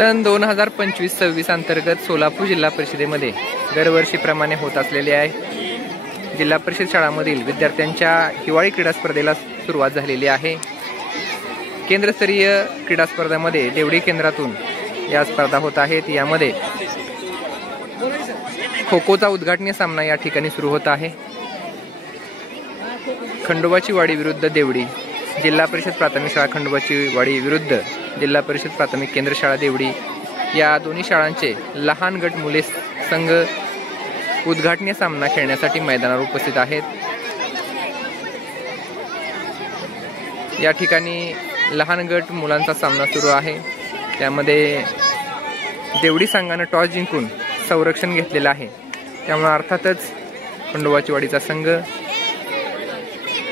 सन 2025-26 अंतर्गत सोलापूर जिल्हा परिषदेमध्ये दरवर्षीप्रमाणे होत असलेले आहे जिल्हा परिषद शाळांमधील विद्यार्थ्यांच्या हिवाळी क्रीडा स्पर्धेला सुरुवात झालेली आहे। केंद्रस्तरीय क्रीडा स्पर्धांमध्ये देवडी केंद्रातून या स्पर्धा होत आहेत। यामध्ये खो खोचा उद्घाटनीय सामना या ठिकाणी सुरू होत आहे। खंडोबाची वाडी विरुद्ध देवडी, जिल्हा परिषद प्राथमिक शाळा खंडोबाची वाडी विरुद्ध जिल्हा परिषद प्राथमिक केंद्र शाळा देवडी या दोन्ही शाळांचे लहान गट मुले संघ उद्घाटनीय सामना खेळण्यासाठी मैदानावर उपस्थित आहेत। या ठिकाणी लहान गट मुलांचा सामना सुरू आहे। त्यामध्ये देवडी संघाने टॉस जिंकून संरक्षण घेतलेलं आहे। त्यामुळे अर्थातच खंडोबाची वाडीचा संघ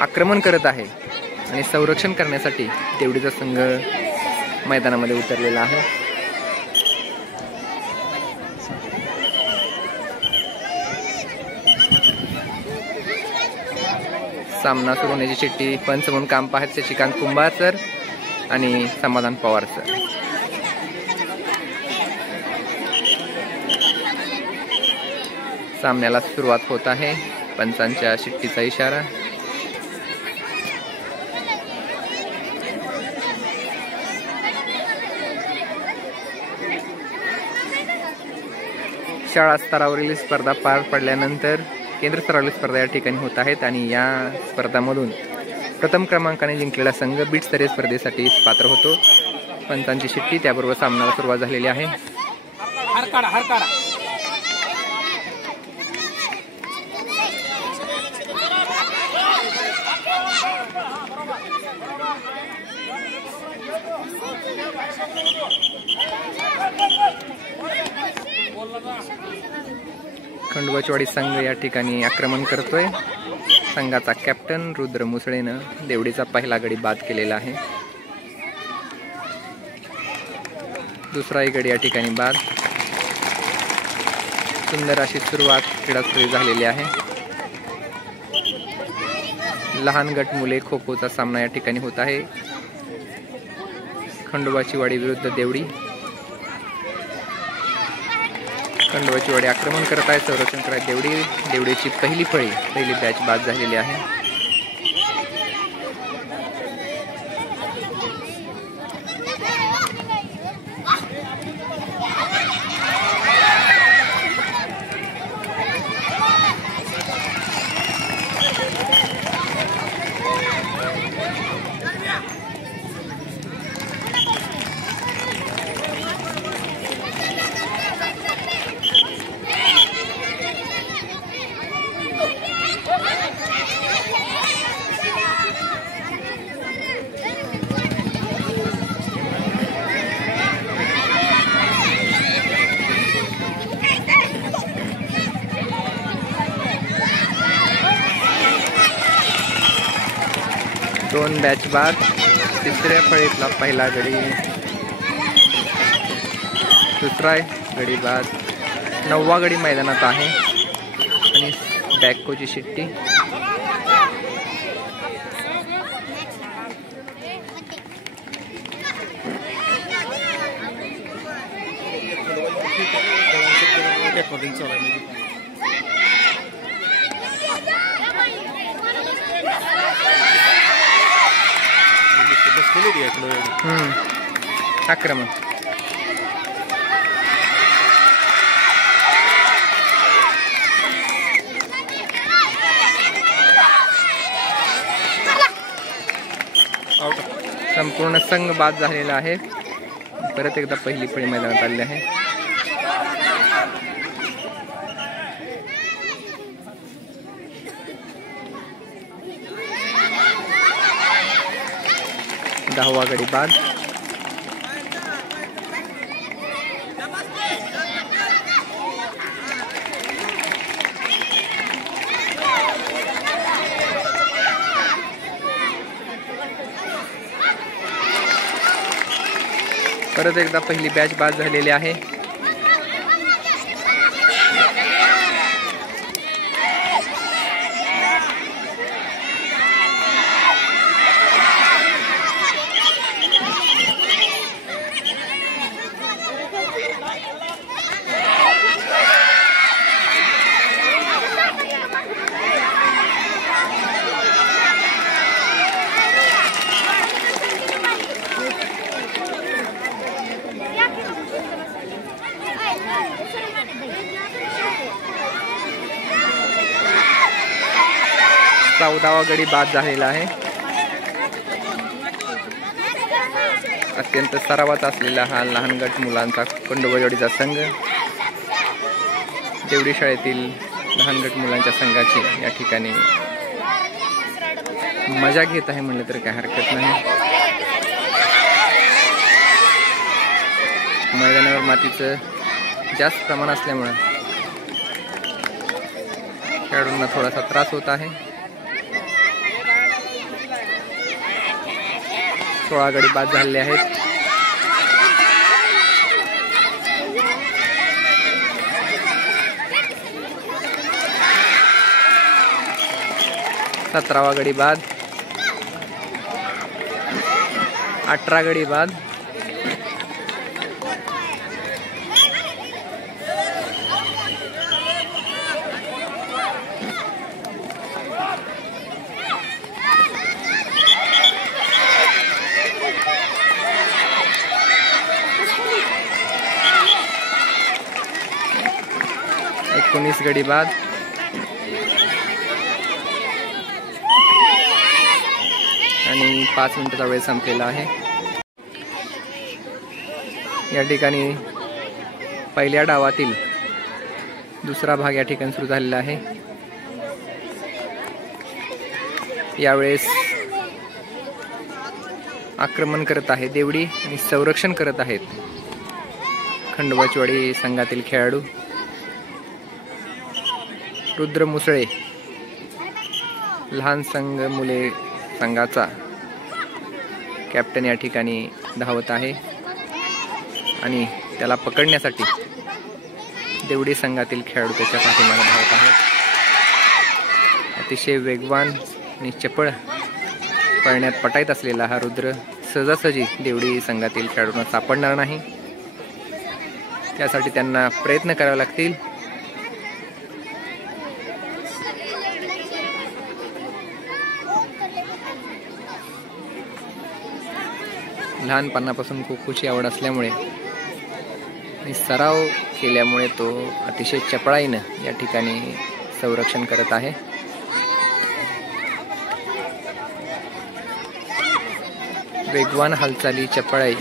आक्रमण करत आहे आणि संरक्षण करण्यासाठी देवडीचा संघ मैदानामध्ये उतरलेला आहे। सामना सुरू होण्याची चिठ्ठी पंच म्हणून काम पाहत शशिकांत कुंभार सर आणि समाधान पवार सर। सामन्याला सुरुवात होत आहे। पंचांच्या शिट्टीचा इशारा। शाळा स्तरावरील स्पर्धा पार पडल्यानंतर केंद्र स्तरावरील स्पर्धा या ठिकाणी होत आहेत आणि या स्पर्धांमधून प्रथम क्रमांकाने जिंकलेला संघ बीट स्तरीय स्पर्धेसाठी पात्र होतो। पंचांची शिट्टी त्याबरोबर सामन्याला सुरुवात झालेली आहे। खंडोबाची वाडी संघ या ठिकाणी आक्रमण करतोय। संघाचा कॅप्टन रुद्र मुसळेनं देवडीचा पहिला गडी बाद केलेला आहे। दुसराही गडी या ठिकाणी बाद। सुंदर अशी सुरुवात क्रीडा स्पर्धेत झालेली आहे। लहान गट मुले खो खोचा सामना या ठिकाणी होत आहे। खंडोबाची वाडी विरुद्ध देवडी। खंडोबाची वाडी आक्रमण करत आहे, संरक्षण करत देवडी। देवडीची पहिली बॅच बाद झालेली आहे। दोन बॅच बाद। तिसऱ्या फळीतला पहिला गडी, दुसरा गडी बाद। 9वा गडी मैदानात आहे आणि बॅककोची शिट्टी। आक्रमण संपूर्ण संघ बाद झालेला आहे। परत एकदा पहिली फळी मैदानात आलेली आहे। दहावा गडी बाद। परत एकदा पहिली बॅच बाद झालेली आहे। 14वा गडी बाद झालेला आहे. अत्यंत सरावाचा असलेला हा लहान गट मुलांचा खंडोबाजवाडीचा संघ देवडी शाळेतील लहान गट मुलांच्या संघाची या ठिकाणी मजा घेत आहे म्हणलं तर काय हरकत नाही. मैदानावर मातीचं जास्त प्रमाण असल्यामुळे खेळाडूंना थोडासा त्रास होत आहे. 16 गडी बाद झालेले आहेत. सतरावा गडी बाद. 18 गडी बाद. एकोणीस गडी बाद. आणि 5 मिनिटाचा वेळ संपलेला आहे. या ठिकाणी पहिल्या डावातील दुसरा भाग या ठिकाणी सुरू झालेला आहे. यावेळेस आक्रमण करत आहे देवडी आणि संरक्षण करत आहेत खंडोबाचीवाडी संघातील खेळाडू. रुद्र मुसळे लहान संघ मुले संघाचा कॅप्टन या ठिकाणी धावत आहे आणि त्याला पकडण्यासाठी देवडी संघातील खेळाडू त्याच्या पाठीमागे धावत आहेत. अतिशय वेगवान आणि चपळ पळण्यात पटाईत असलेला हा रुद्र सहजासहजी देवडी संघातील खेळाडूंना सापडणार नाही. त्यासाठी त्यांना प्रयत्न करावे लागतील. लहानपणापासून खो खोची आवड असल्यामुळे आणि सराव केल्यामुळे तो अतिशय चपळाईनं या ठिकाणी संरक्षण करत आहे. वेगवान हालचाली, चपळाई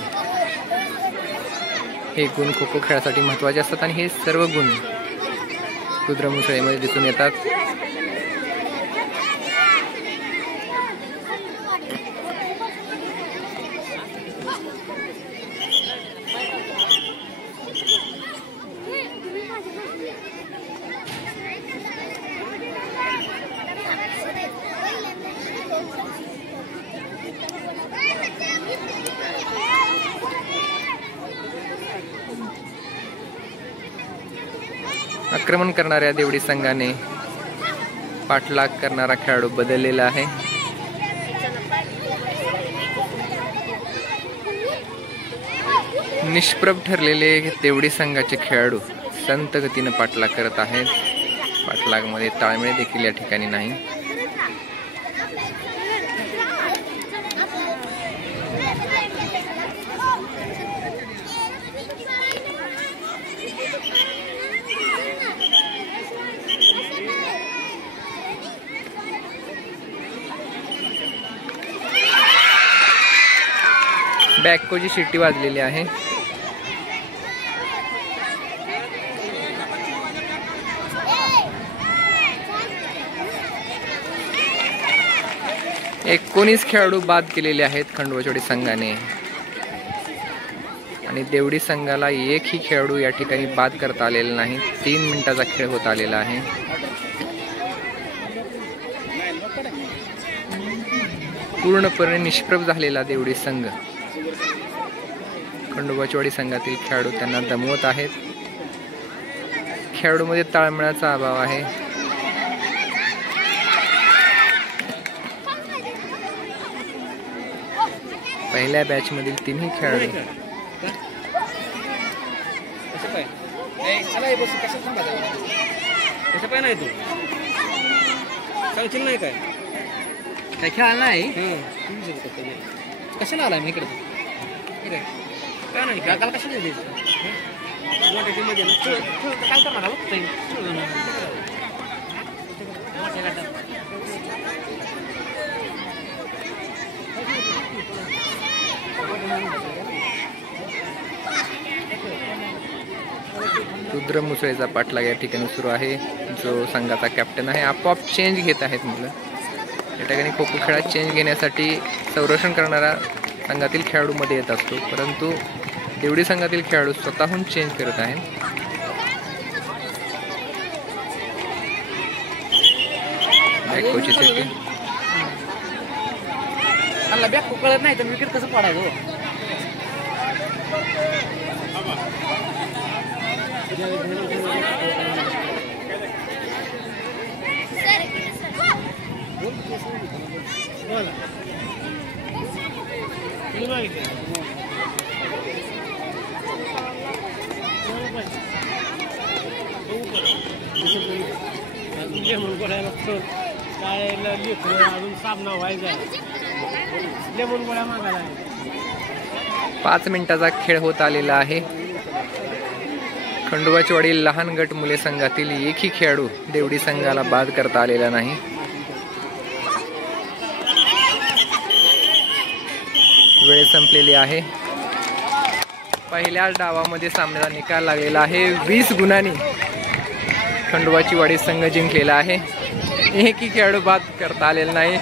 हे गुण खो खो खेळासाठी महत्त्वाचे असतात आणि हे सर्व गुण रुद्र मुसळेमध्ये दिसून येतात. आक्रमण करणाऱ्या देवडी संघाने पाठलाग करणारा खेळाडू बदललेला आहे. निष्प्रभ ठरलेले देवडी संघाचे खेळाडू संत गतीने पाठलाग करत आहेत. पाठलागमध्ये ताळमेळ देखील या ठिकाणी नाही. बॅककोची शिट्टी वाजलेली आहे. एकोणीस खेळाडू बाद केलेले आहेत खंडोबाचीवाडी संघाने आणि देवडी संघाला एकही खेळाडू या ठिकाणी बाद करता आलेला नाही. 3 मिनिटाचा खेळ होत आलेला आहे. पूर्णपणे निष्प्रभ झालेला देवडी संघ. खंडोबाचीवाडी संघातील खेळाडू त्यांना दमवत आहेत. खेळाडूमध्ये ताळमेळाचा अभाव आहे. पहिल्या बॅच मधील 3ही खेळाडू काय खेळायला नाही कशाला आलाय मी इकडे काय नाही काल कशाला द्यायचं मोठ्या टीममध्ये काय करणार रुद्र मुसळेचा पाठलाग या ठिकाणी सुरू आहे, जो संघाचा कॅप्टन आहे. आपोआप चेंज घेत आहेत मुलं. या ठिकाणी खो खो खेळात चेंज घेण्यासाठी संरक्षण करणारा संघातील खेळाडू मध्ये येत असतो, परंतु देवडी संघातील खेळाडू स्वतःहून चेंज करत आहेत. बॅककोची सेटिंग. बॅक कळत नाही तर विकेट कसं पडायचं. अजून सामना व्हायचा 5 मिनिटाचा खेळ होत आलेला आहे. खंडोबाची वाडी लहान गट मुले संघातील एकही खेळाडू देवडी संघाला बाद करता आलेला नाही. वेळ संपलेली आहे. पहिल्या डावामध्ये सामन्याचा निकाल लागलेला आहे. 20 गुणांनी खंडोबाची वाडी संघ जिंकलेला आहे. एकही खेळाडू बाद करता आलेला नाही.